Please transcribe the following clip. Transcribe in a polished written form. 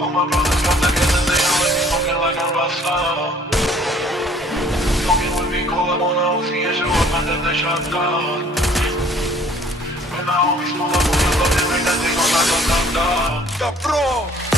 All my brothers got that gas and they already smoking like a rockstar. Smoking with me, call up on a OC and show up and then they shot down. When my homies pull up on the love, they make that thing on like a knockdown. The pro!